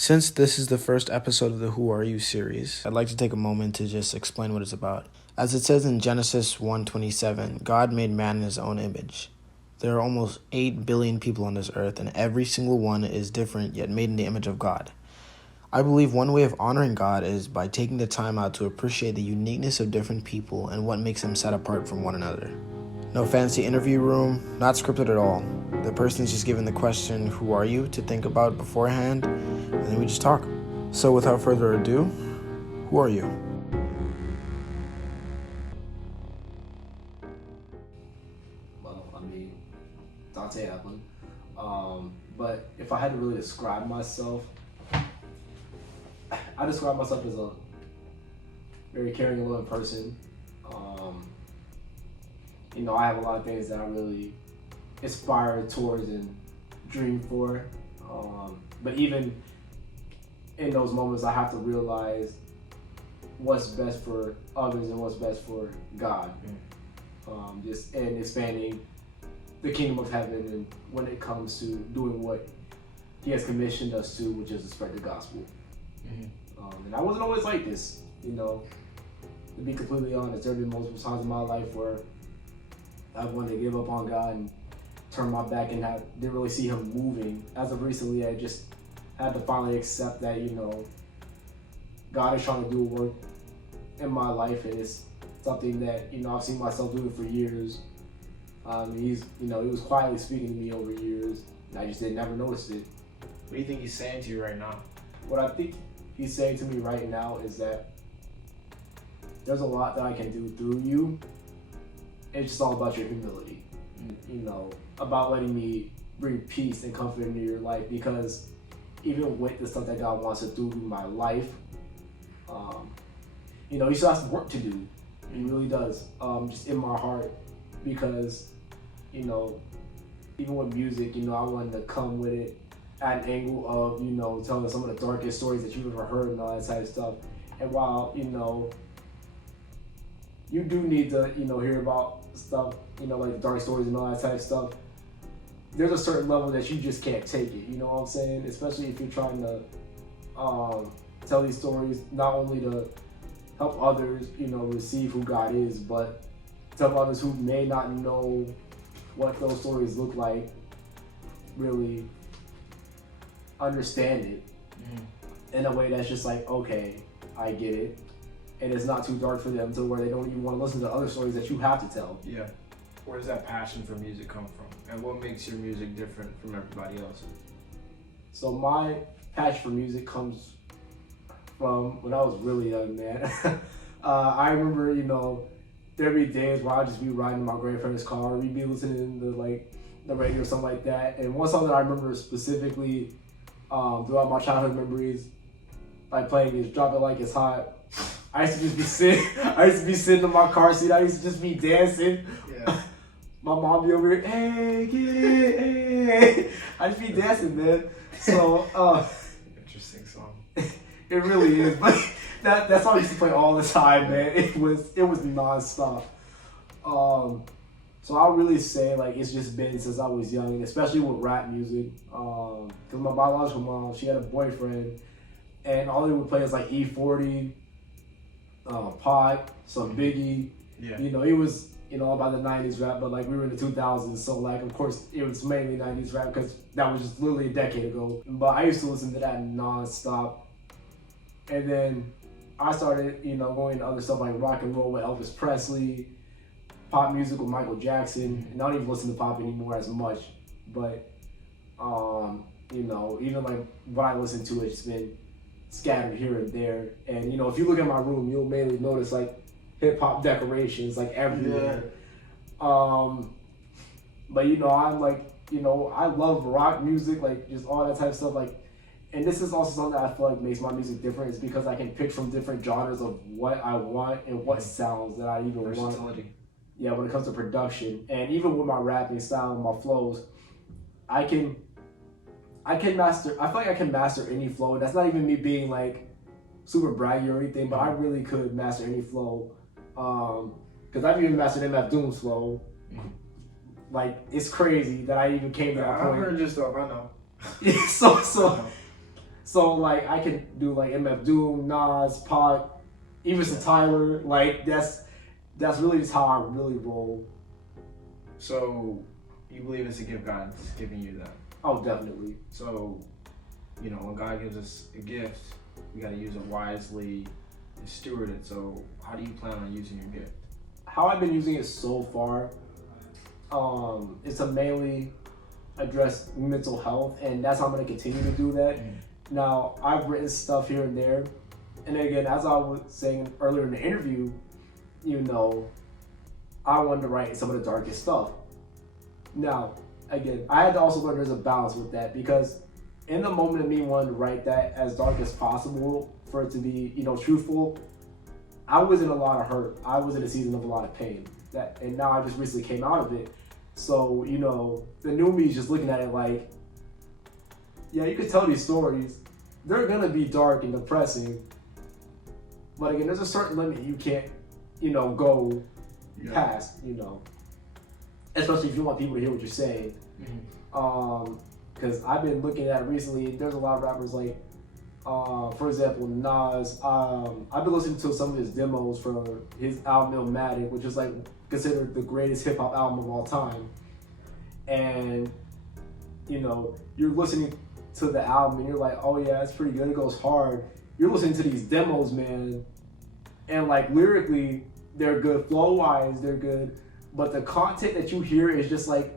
Since this is the first episode of the Who Are You series, I'd like to take a moment to just explain what it's about. As it says in Genesis 1:27, God made man in his own image. There are almost 8 billion people on this earth, and every single one is different yet made in the image of God. I believe one way of honoring God is by taking the time out to appreciate the uniqueness of different people and what makes them set apart from one another. No fancy interview room, not scripted at all. The person is just given the question, who are you, to think about beforehand, and then we just talk. So without further ado, who are you? Well, Dante, Applin. But if I had to really describe myself, I describe myself as a very caring and loving person. I have a lot of things that I really aspire towards and dream for. But even in those moments, I have to realize what's best for others and what's best for God. Just and expanding the kingdom of heaven, and when it comes to doing what He has commissioned us to, which is to spread the gospel. And I wasn't always like this, to be completely honest. There have been multiple times in my life where I wanted to give up on God and turn my back and didn't really see Him moving. As of recently, I just had to finally accept that, God is trying to do a work in my life, and it's something that, I've seen myself doing for years. He was quietly speaking to me over years, and I just never noticed it. What do you think he's saying to you right now? What I think He's saying to me right now is that there's a lot that I can do through you. It's just all about your humility, about letting me bring peace and comfort into your life, because even with the stuff that God wants to do in my life, He still has work to do. He really does, just in my heart, because, even with music, I wanted to come with it at an angle of, telling some of the darkest stories that you've ever heard and all that type of stuff. And while, you do need to, hear about stuff, like the dark stories and all that type of stuff, there's a certain level that you just can't take it, you know what I'm saying? Especially if you're trying to tell these stories, not only to help others, receive who God is, but to help others who may not know what those stories look like, really understand it in a way that's just like, okay, I get it. And it's not too dark for them to where they don't even want to listen to other stories that you have to tell. Yeah. Where does that passion for music come from? And what makes your music different from everybody else's? So my passion for music comes from when I was really young, man. I remember, there'd be days where I'd just be riding in my grandparents' car, we'd be listening to the radio or something like that. And one song that I remember specifically throughout my childhood memories, like playing is "Drop It Like It's Hot." I used to just be sitting in my car seat. I used to just be dancing. Yeah. My mom be over here, hey, get it, hey. I just be dancing, man. So, interesting song. It really is, but that song I used to play all the time, man. It was nonstop. So I'll really say, it's just been since I was young, and especially with rap music. Because my biological mom, she had a boyfriend, and all they would play is E40, Pod, some Biggie. Yeah. It was, all about the 90s rap, but we were in the 2000s, so of course it was mainly 90s rap because that was just literally a decade ago. But I used to listen to that nonstop. And then I started, going into other stuff like rock and roll with Elvis Presley, pop music with Michael Jackson, and I don't even listen to pop anymore as much. But, even what I listen to, it's been scattered here and there. And, if you look at my room, you'll mainly notice hip hop decorations everywhere. Yeah. But, I'm I love rock music, just all that type of stuff. And this is also something that I feel makes my music different, is because I can pick from different genres of what I want and what sounds that I even want. Yeah, when it comes to production, and even with my rapping style and my flows, I can master. I feel like I can master any flow. That's not even me being super braggy or anything, but I really could master any flow. Because I've even mastered MF Doom's flow. It's crazy that I even came to that point. I've heard your stuff. I know. Yeah, So like I can do like MF Doom, Nas, Pac, even some Tyler. Like that's really just how I really roll. So you believe it's a gift God's giving you then? Oh, definitely. So, you know, when God gives us a gift, we got to use it wisely and steward it. So how do you plan on using your gift? How I've been using it so far, is to mainly address mental health, and that's how I'm going to continue to do that. Now, I've written stuff here and there, and again, as I was saying earlier in the interview, you know, I wanted to write some of the darkest stuff. Now, again, I had to also learn there's a balance with that, because in the moment of me wanting to write that as dark as possible for it to be, you know, truthful, I was in a lot of hurt. I was in a season of a lot of pain. And now I just recently came out of it. So, you know, the new me is just looking at it like, yeah, you could tell these stories. They're gonna be dark and depressing. But again, there's a certain limit you can't, you know, go past, you know. Especially if you want people to hear what you're saying. Because I've been looking at it recently, there's a lot of rappers like, for example, Nas. I've been listening to some of his demos from his album Illmatic, which is like considered the greatest hip hop album of all time. And you know, you're listening to the album and you're like, oh yeah, it's pretty good. It goes hard. You're listening to these demos, man, and like lyrically, they're good. Flow wise, they're good. But the content that you hear is just like,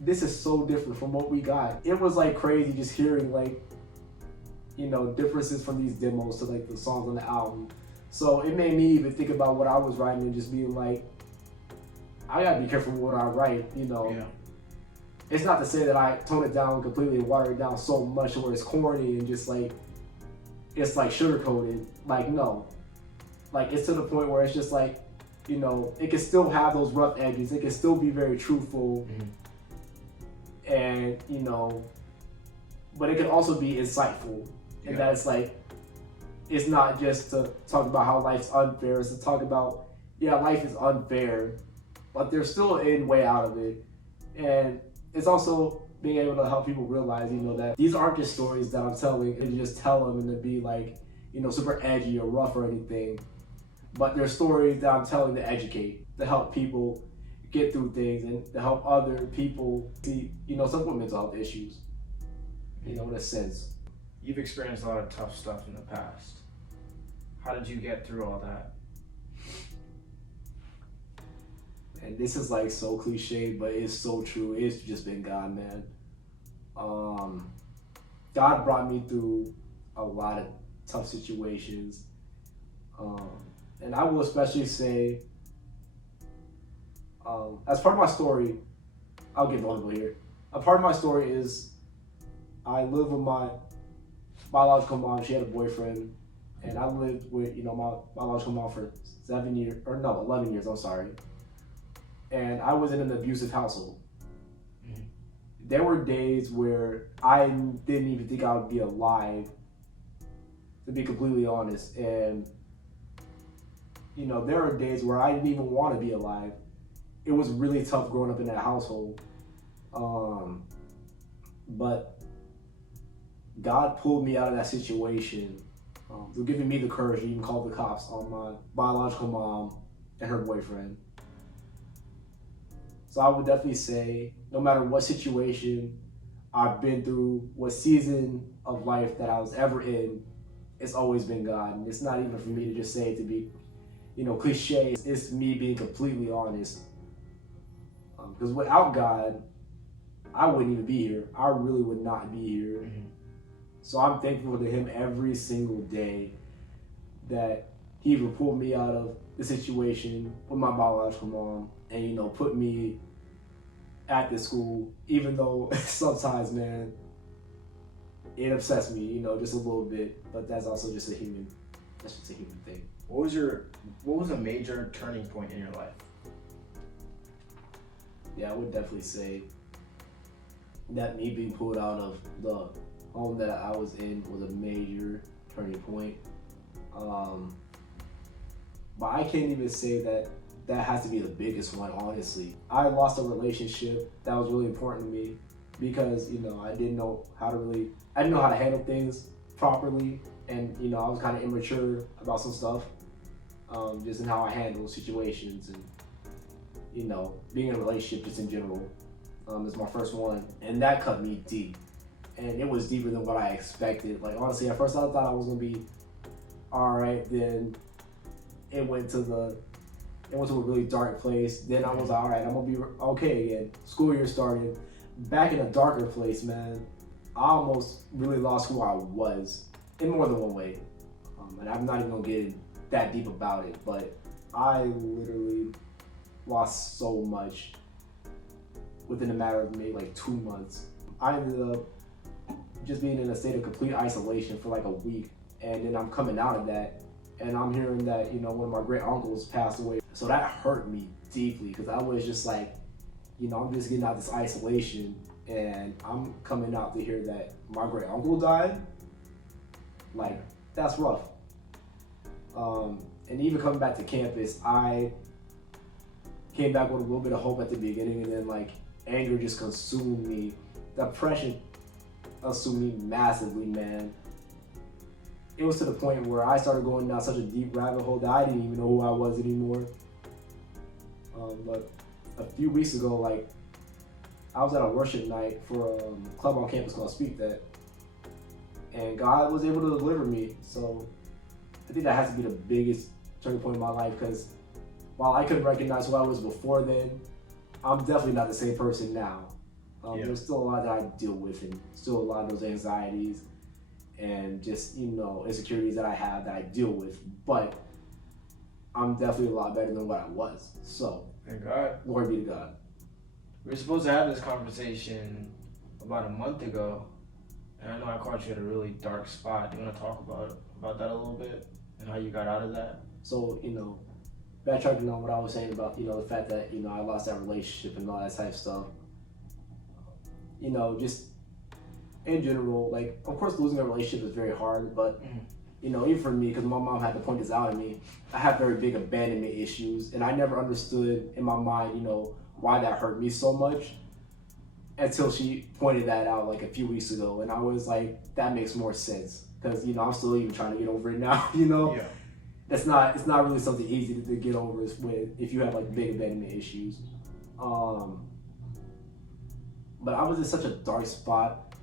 this is so different from what we got. It was like crazy just hearing like, you know, differences from these demos to like the songs on the album. So it made me even think about what I was writing and just being like, I gotta be careful with what I write, you know. Yeah. It's not to say that I tone it down completely and water it down so much where it's corny and just like, it's like sugar-coated. Like, no. Like, it's to the point where it's just like, you know, it can still have those rough edges. It can still be very truthful. And, you know, but it can also be insightful. And that's like, it's not just to talk about how life's unfair. It's to talk about, yeah, life is unfair, but there's still a way out of it. And it's also being able to help people realize, you know, that these aren't just stories that I'm telling and just tell them and to be like, you know, super edgy or rough or anything. But they're stories that I'm telling to educate, to help people get through things and to help other people see, you know, some mental health issues, you know, in a sense. You've experienced a lot of tough stuff in the past. How did you get through all that? And this is like so cliche, but it's so true. It's just been God, man. God brought me through a lot of tough situations. And I will especially say, as part of my story, I'll get vulnerable here. A part of my story is I live with my biological mom. She had a boyfriend, and I lived with, you know, my biological mom for 11 years, I'm sorry. And I was in an abusive household. There were days where I didn't even think I would be alive, to be completely honest. And, you know, there are days where I didn't even want to be alive. It was really tough growing up in that household. But God pulled me out of that situation through giving me the courage to even call the cops on my biological mom and her boyfriend. So I would definitely say, no matter what situation I've been through, what season of life that I was ever in, it's always been God. And it's not even for me to just say it to be, you know, cliche. It's me being completely honest. Because without God, I wouldn't even be here. I really would not be here. So I'm thankful to Him every single day that He even pulled me out of the situation with my biological mom and, you know, put me at the school, even though sometimes, man, it upsets me, you know, just a little bit, but that's just a human thing. What was a major turning point in your life? Yeah, I would definitely say that me being pulled out of the home that I was in was a major turning point. But I can't even say that has to be the biggest one, honestly. I lost a relationship that was really important to me because, you know, I didn't know how to handle things properly, and I was kind of immature about some stuff, just in how I handle situations, and being in a relationship just in general. It's my first one, and that cut me deep, and it was deeper than what I expected. Like, honestly, at first I thought I was gonna be all right, then it went to a really dark place. Then I was like, all right, I'm gonna be okay again. School year started, back in a darker place, man. I almost really lost who I was in more than one way, and I'm not even gonna get that deep about it, but I literally lost so much within a matter of maybe like 2 months. I ended up just being in a state of complete isolation for like a week, and then I'm coming out of that, and I'm hearing that one of my great uncles passed away. So that hurt me deeply, because I was just like, I'm just getting out of this isolation, and I'm coming out to hear that my great uncle died. Like, that's rough. And even coming back to campus, I came back with a little bit of hope at the beginning, and then like anger just consumed me. Depression consumed me massively, man. It was to the point where I started going down such a deep rabbit hole that I didn't even know who I was anymore. But a few weeks ago, like, I was at a worship night for a club on campus called Speak That, and God was able to deliver me. So I think that has to be the biggest turning point in my life, because while I couldn't recognize who I was before then, I'm definitely not the same person now. There's still a lot that I deal with, and still a lot of those anxieties and just insecurities that I have that I deal with, but I'm definitely a lot better than what I was. So thank God. Glory be to God. We were supposed to have this conversation about a month ago, and I know I caught you at a really dark spot. Do you want to talk about that a little bit and how you got out of that? So backtracking on what I was saying about the fact that I lost that relationship and all that type of stuff. Just in general, like, of course losing a relationship is very hard, but even for me, because my mom had to point this out to me, I have very big abandonment issues, and I never understood in my mind why that hurt me so much until she pointed that out like a few weeks ago, and I was like, that makes more sense, because I'm still even trying to get over it now. Yeah. It's not really something easy to get over if you have like big abandonment issues. But I was in such a dark spot,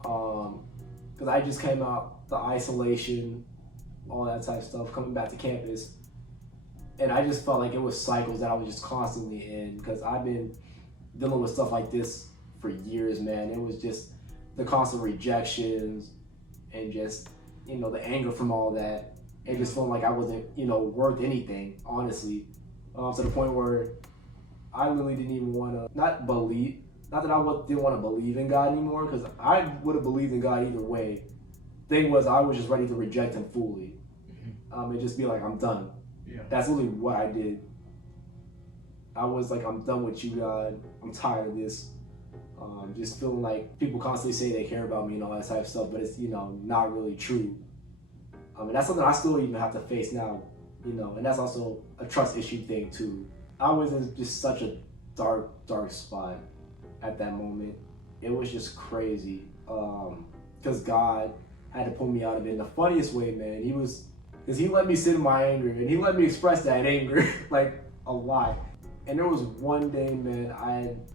because I just came out the isolation, all that type of stuff, coming back to campus, and I just felt like it was cycles that I was just constantly in, because I've been dealing with stuff like this for years, man. It was just the constant rejections and just the anger from all that. It just felt like I wasn't worth anything, honestly, to the point where I really didn't even want to not that I didn't want to believe in God anymore, because I would have believed in God either way. Thing was, I was just ready to reject him fully, and just be like, I'm done. Yeah. That's literally what I did. I was like, I'm done with you, God. I'm tired of this. Just feeling like people constantly say they care about me and all that type of stuff, but it's not really true. And that's something I still even have to face now, and that's also a trust issue thing too. I was in just such a dark spot at that moment. It was just crazy, because God had to pull me out of it in the funniest way, man. Because he let me sit in my anger, and he let me express that anger like a lot. And there was one day, man,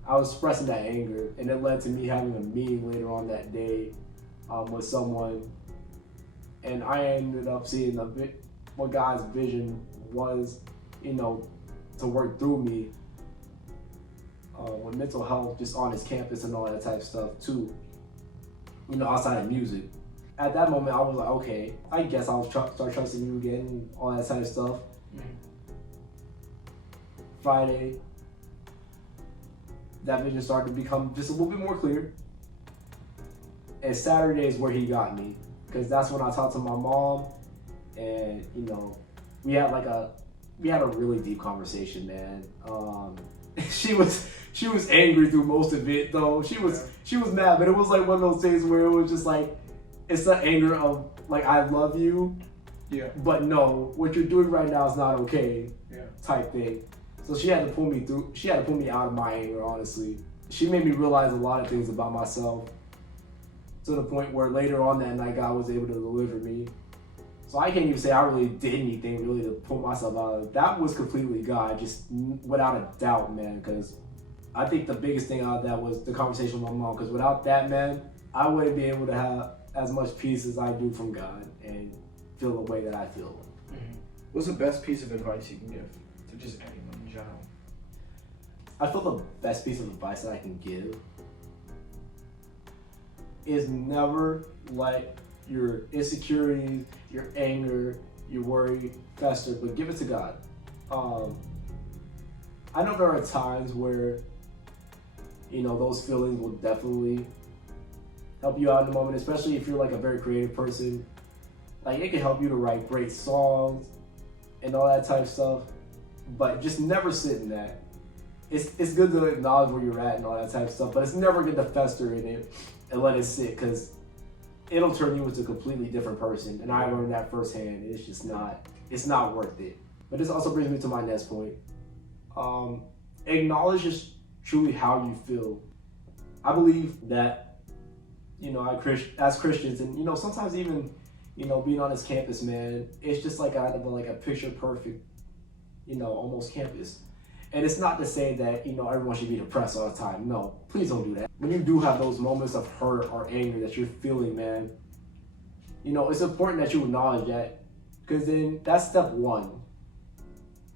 I was expressing that anger, and it led to me having a meeting later on that day with someone, and I ended up seeing what God's vision was, to work through me with mental health, just on his campus and all that type of stuff too, outside of music. At that moment, I was like, okay, I guess I'll start trusting you again, and all that type of stuff. Friday, that vision started to become just a little bit more clear. And Saturday is where he got me, because that's when I talked to my mom, and we had a really deep conversation, man. She was angry through most of it, though. She was mad, but it was like one of those things where it was just like, it's the anger of like, I love you, but no, what you're doing right now is not okay, type thing. So she had to pull me out of my anger, honestly. She made me realize a lot of things about myself, to the point where later on that night God was able to deliver me. So I can't even say I really did anything really to pull myself out of it. That was completely God, just without a doubt, man. Because I think the biggest thing out of that was the conversation with my mom. Because without that, man, I wouldn't be able to have as much peace as I do from God and feel the way that I feel. Mm-hmm. What's the best piece of advice you can give to just anyone in general? I feel the best piece of advice that I can give is never let your insecurities, your anger, your worry fester, but give it to God. I know there are times where, those feelings will definitely help you out in the moment, especially if you're like a very creative person. Like it can help you to write great songs and all that type of stuff, but just never sit in that. It's good to acknowledge where you're at and all that type of stuff, but it's never good to fester in it and let it sit, because it'll turn you into a completely different person. And I learned that firsthand. It's not worth it. But this also brings me to my next point. Acknowledge just truly how you feel. I believe that, as Christians, and sometimes even, being on this campus, man, it's just like a picture perfect, almost campus. And it's not to say that, everyone should be depressed all the time. No, please don't do that. When you do have those moments of hurt or anger that you're feeling, man, it's important that you acknowledge that, because then that's step one.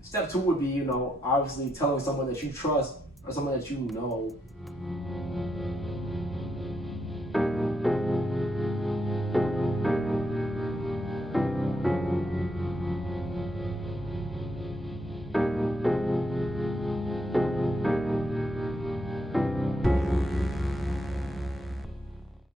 Step two would be, obviously telling someone that you trust or someone that you know